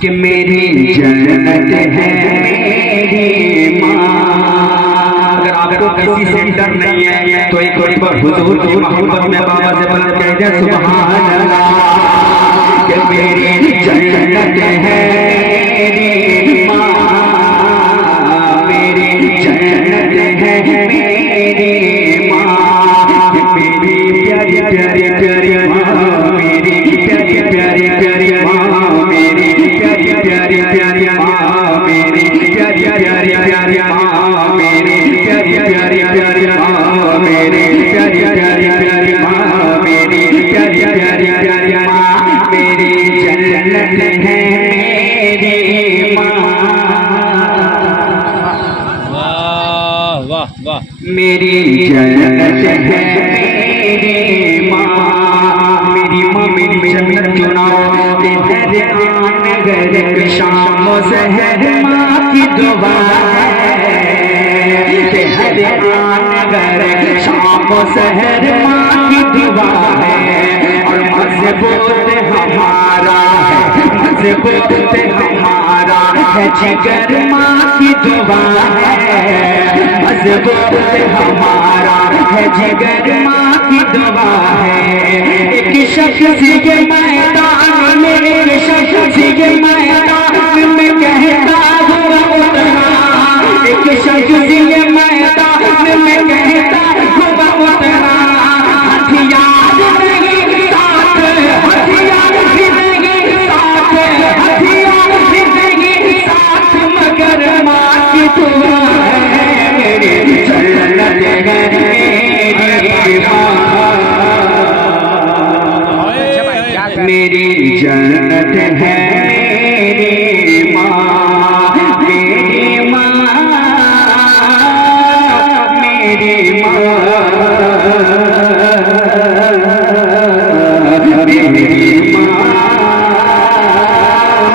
कि मेरी जन्नत है मेरी माँ। अगर आपको किसी से डर नहीं है तो एक बार हुजूर की मोहब्बत में बाबा से बंद कह दे सुभान अल्लाह। कि मेरी जन्नत है मेरी माँ, मेरी जन्नत है मेरी माँ, मेरी प्यारी प्यारी प्यारी माँ, मेरी प्यारी प्यारी प्यारी माँ, मेरी प्यारी प्यारी प्यारी माँ, मेरी प्यारी प्यारी प्यारी माँ, मेरी प्यारी प्यारी प्यारी माँ, मेरी प्यारी प्यारी प्यारी माँ, मेरी प्यारी प्यारी प्यारी माँ, मेरी जन्नत है मेरी माँ। वाह वाह वाह। मेरी जन्नत है मेरी माँ, मेरी माँ मेरी जन्नत क्यों ना हो। नगर शाम सहर माँ की दुआ है, नगर शाम सहर माँ की दुआ है। और मजबूत हमारा है, मजबूत हमारा है जिगर माँ की दुआ है, मजबूत हमारा है जिगर माँ की दुआ है। एक शख्स ये मैदान में, एक शख्स ये मैदान में कहता हुआ उतना, एक शख्स ये मैदान में कहता हुआ उतना, हथियार नहीं साथ, हथियार भी नहीं साथ, हथियार भी नहीं साथ, मगर माँ की दुआ है मेरी जन्नत है मेरी माँ। मेरी जन्नत है मेरी माँ, मेरी माँ, मेरी माँ, मेरी माँ,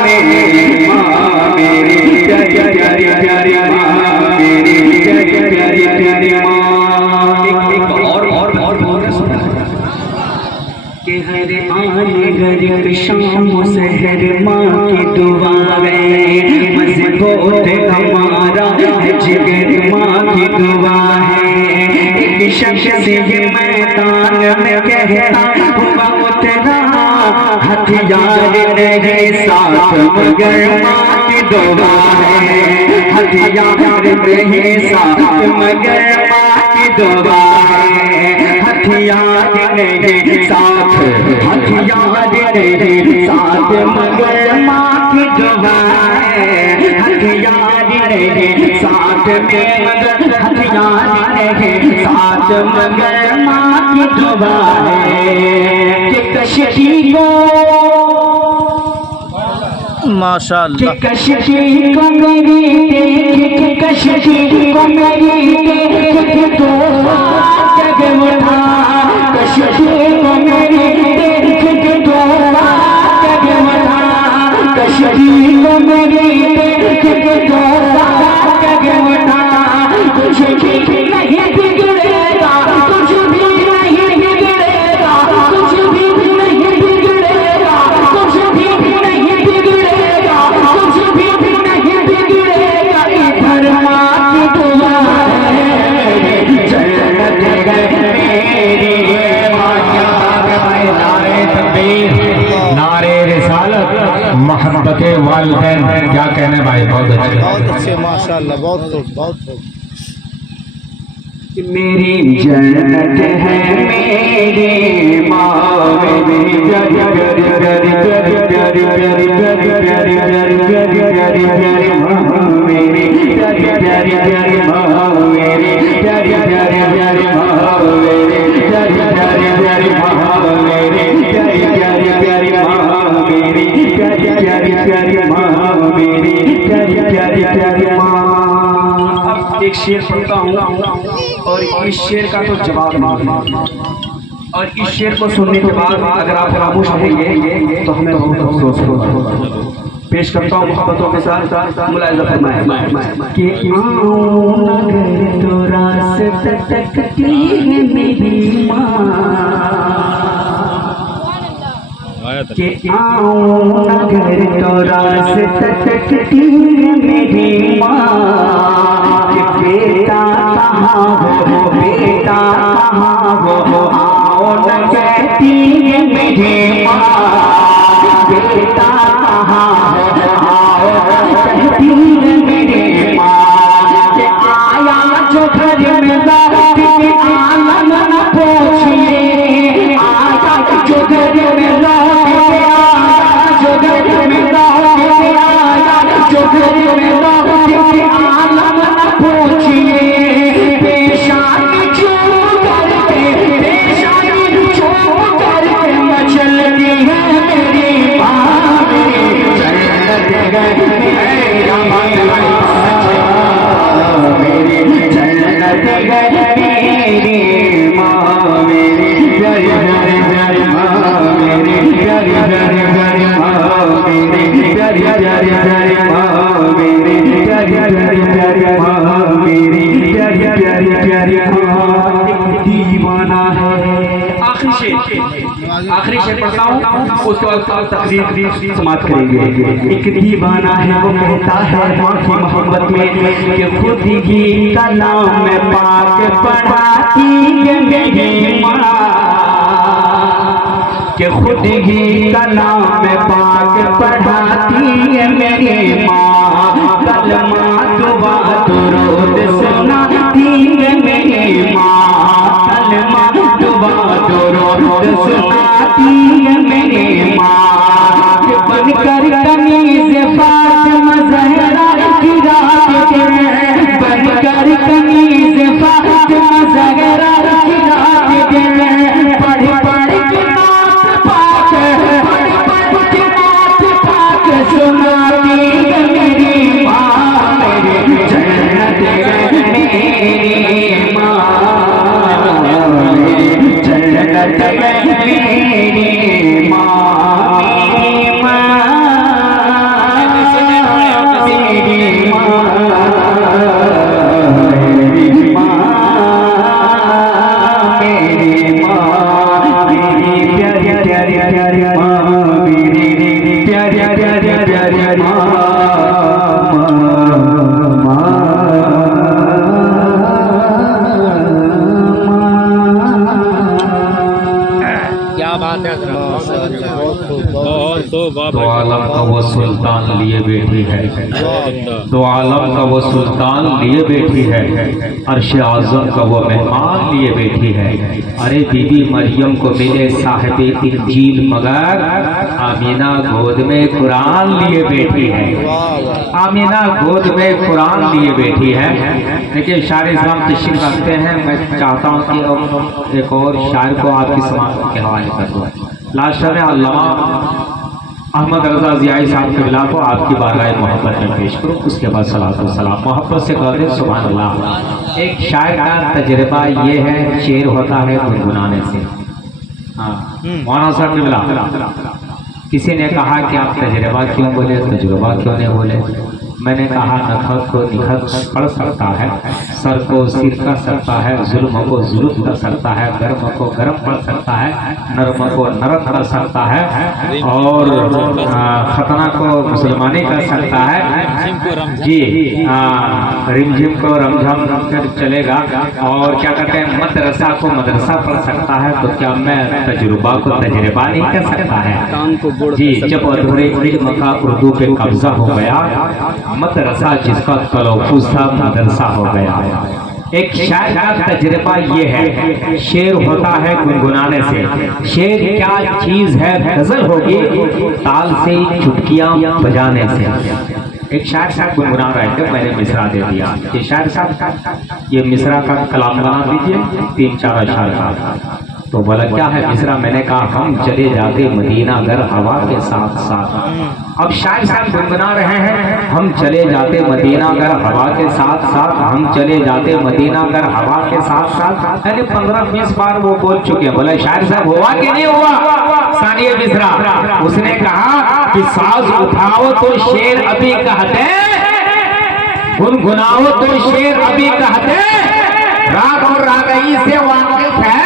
मेरी माँ, मेरी प्यारी प्यारी प्यारी माँ, मेरी प्यारी प्यारी प्यारी माँ। एक और सुना कि हर आने घर शाम सहर माँ की दुआ है, मजबूत हमारा है जिगर माँ की दुआ है। एक शख्स ये मैदान में कहता हुआ उतना, हथियार नहीं साथ मगर माँ की दुआ है, हथियार नहीं साथ मगर माँ की दुआ है। हथियार नहीं साथ, हथियार नहीं साथ मगर माँ की दुआ है, हथियार नहीं साथ में मगर, हथियार नहीं साथ मगर माँ की दुआ है। कि कश्ती को माशाअल्लाह, कि कश्ती को मेरी देख, कश्ती को मेरी देख तो जग उठा, कश्ती को मेरी देख तो जग उठा, कश्ती को मेरी देख तो जग उठा। कुछ भी नहीं बिगड़ेगा, कुछ भी नहीं बिगड़ेगा, कुछ भी नहीं बिगड़ेगा, कुछ भी नहीं बिगड़ेगा, कुछ भी नहीं बिगड़ेगा। इधर माँ की दुआ है, जन्नत है मेरी माँ। नारे तकबीर, नारे रिसालत, मोहब्बत वालिदैन। क्या कहने भाई, बहुत अच्छे, बहुत अच्छे माशाअल्लाह, बहुत खूब बहुत खूब। मेरी जन्नत है मेरी माँ, मेरी प्यारी प्यारी प्यारी प्यारी प्यारी प्यारी प्यारी प्यारी प्यारी प्यारी प्यारी माँ, मेरी प्यारी प्यारी प्यारी माँ, मेरी प्यारी प्यारी प्यारी माँ, मेरी प्यारी प्यारी प्यारी माँ, मेरी प्यारी प्यारी प्यारी माँ, मेरी प्यारी प्यारी प्यारी माँ, मेरी प्यारी प्यारी प्यारी माँ। एक शेर पढ़ता हूँ और इस शेर का तो जवाब नहीं, और इस शेर को सुनने के बाद अगर आप खामोश रहेंगे तो हमें बहुत अफसोस होगा। पेश करता हूँ मोहब्बतों के साथ, मुलाहिजा फरमाएं कि नगर तो रास्ता तकती है मेरी माँ, कि आऊं नगर तो रास्ता तकती मेरी माँ कि बेटा कहाँ हो बेटा कहाँ हो आओ न कहती मेरी माँ बेटा कहाँ हो आओ न कहती मेरी माँ कि आया जो घर में बात आलम न पूछिए आया जो घर में आलम न पूछिए पेशानी क्यों करके मचलती है मेरी माँ जन्नत गई मेरी जन्नत गई मेरी माँ मेरी प्यारी प्यारी प्यारी माँ मेरी प्यारी प्यारी प्यारी माँ मेरी प्यारी प्यारी प्यारी माँ मेरी प्यारी प्यारी प्यारी माँ मेरी प्यारी प्यारी प्यारी माँ दीवाना है। आखिरी शेर पढ़ता हूँ उसके बाद तकरीर समाप्त करेंगे। एक दीवाना है वो कहता है माँ की मोहब्बत में कि खुद ही कलाम में पाक पढ़ाती है मेरी माँ कि खुद ही कलाम में पाक पढ़ाती है मेरी माँ कलमा दुआ दुरूद सुनाती है मेरी माँ कलमा दुआ दुरूद सुनाती है मेरी माँ बनकर कमीज़ फातिमा ज़हरा की रात में बनकर कमीज़ फातिमा ज़हरा की रात में पढ़ पढ़ के नात पाक सुनाती है मेरी माँ मेरी जन्नत मेरी माँ मेरी जन्नत मेरी माँ मेरी माँ मेरी माँ मेरी माँ मेरी माँ मेरी प्यारी प्यारी प्यारी माँ मेरी प्यारी प्यारी प्यारी माँ क्या बात है बहुत दो आलम का वो सुल्तान लिए बैठी है दो आलम का वो सुल्तान लिए बैठी है अर्श आज़म का वो मेहमान लिए बैठी है। अरे बीबी मरियम को मिले साहिब इंजील मगर आमीना गोद में कुरान लिए बैठी है आमीना गोद में कुरान लिए बैठी है। देखिए शायर इस्लाम तशरीफ रखते हैं। मैं चाहता हूँ कि अब एक और शायर को आपकी समाप्ति के हवाले कर दूँ। लास्ट में अल्लामा अहमद रज़ा ज़ियाई साहब के बिला को आपकी बारगाह मोहब्बत में पेश करूँ। उसके बाद सलातो सलाम मोहब्बत से कह दें सुभान अल्लाह। एक शायर का तजर्बा ये है शेर होता है गुनगुनाने से। हाँ मौलाना साहब के बिला किसी ने कहा कि आप तजर्बा क्यों बोले तजुर्बा क्यों नहीं बोले। मैंने कहा नखत को निखत पढ़ सकता है सर को सिर कर सकता है जुल्म को जुल्म कर सकता है गर्म को गर्म पढ़ सकता है नरम को नरम कर सकता है और खतना को मुसलमानी कर सकता है जी रिमझिम को रमझम कर चलेगा और क्या कहते हैं मदरसा को मदरसा पढ़ सकता है। तो क्या मैं तजुर्बा को तजर्बा नहीं कर सकता है जी। जब अधूरे इल्म का उर्दू पे कब्जा हो गया मदरसा जिसका तलफ़ुज़ था मदरसा हो गया। एक शायर का तजर्बा ये है शेर होता है गुनगुनाने से। शेर क्या चीज है गजल होगी ताल से चुटकियां बजाने से। एक शायर साहब गुनगुना रहे थे मैंने मिसरा दे दिया कि शायर साहब ये मिसरा का कलाम बना दीजिए 3-4 अशआर का। तो बोला क्या है मिसरा। मैंने कहा हम चले जाते मदीना घर हवा के साथ साथ। अब शायर साहब गुनगुना रहे हैं हम चले जाते मदीना घर हवा के साथ साथ हम चले जाते मदीना घर हवा के साथ साथ। यानी 15-20 बार वो बोल चुके हैं। बोला शायर साहब हुआ कि नहीं हुआ सानिया मिसरा। उसने कहा कि साज उठाओ तो शेर अभी कहते गुनगुनाओ तो शेर अभी कहते राग और रागई से वाकिफ है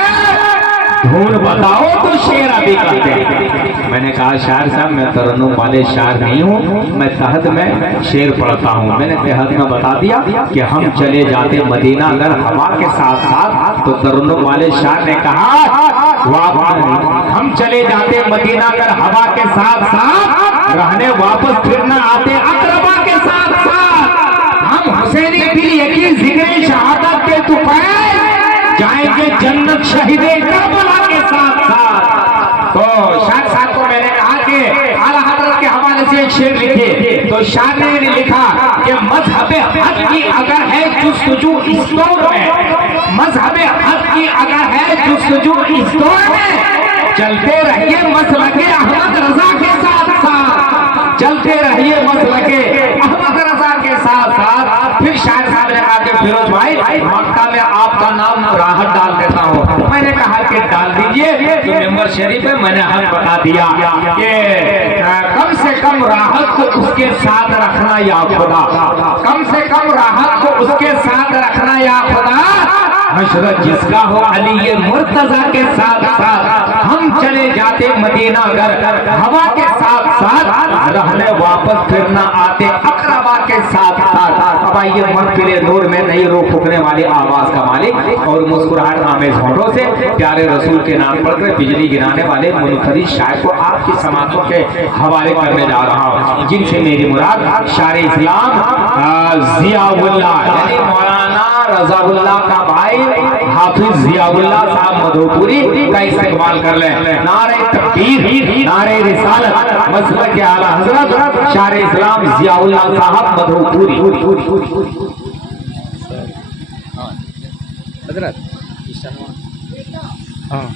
धुन बताओ तो शेर अभी कहते हैं। मैंने कहा शायर साहब मैं तरन्नुम वाले शायर नहीं हूँ, मैं तहत में शेर पढ़ता हूँ। मैंने तहत में बता दिया कि हम चले जाते मदीना अगर हवा के साथ साथ, तो तरन्नुम वाले शायर ने कहा वाह हम चले जाते मदीना अगर हवा के साथ साथ, रहने वापस फिर न आते अकरबा के साथ साथ। हम हुसैनी दिल यकीन जिक्र शहादत के तुफैल, जाएंगे जन्नत शहीदे करबला के साथ साथ। तो शायर साहब को मैंने कहा कि आला हजरत के हवाले से एक शेर लिखे, तो शायर ने लिखा कि मजहब हक की अगर है जुस्तजू इस दौर में, मजहब हक की अगर है जुस्तजू इस दौर में, चलते रहिए मसलके अहमद रजा के साथ साथ, चलते रहिए मसलके अहमद रजा के साथ साथ। फिर शायर साहब ने कहा कि फिरोज भाई मक्का में आपका नाम राहत डाल देता हूँ। मैंने कहा कि डाल दीजिए। तो मेंबर शरीफ में मैंने हक बता दिया कि कम से कम राहत को उसके साथ रखना या खुदा, कम से कम राहत को उसके साथ रखना या खुदा, हशरत जिसका हो अली ये मुर्तजा के साथ साथ। हम चले जाते मदीना अगर हवा के साथ साथ, रहने वापस फिर न आते अकरबा के साथ साथ। अब आइए महफिले नूर में नई रूह फूकने वाली आवाज का मालिक और मुस्कुराहट आमेज होठों से प्यारे रसूल के नाम पढ़कर बिजली गिराने वाले मुनफरिद शायर को आपकी समातों के हवाले करने जा रहा हूँ, जिनसे मेरी मुराद शायर इस्लाम जियाउल्लाह यानी मौलाना रज़ाउल्लाह का भाई हाफिज जियाउल्लाह साहब मधुपुरी का इस्तेमाल कर ले। नारे तकबीर, नारे रिसालत, मसलक के आला हजरत शायर इस्लाम जियाउल्लाह साहब मधुपुरी। हजरत हाँ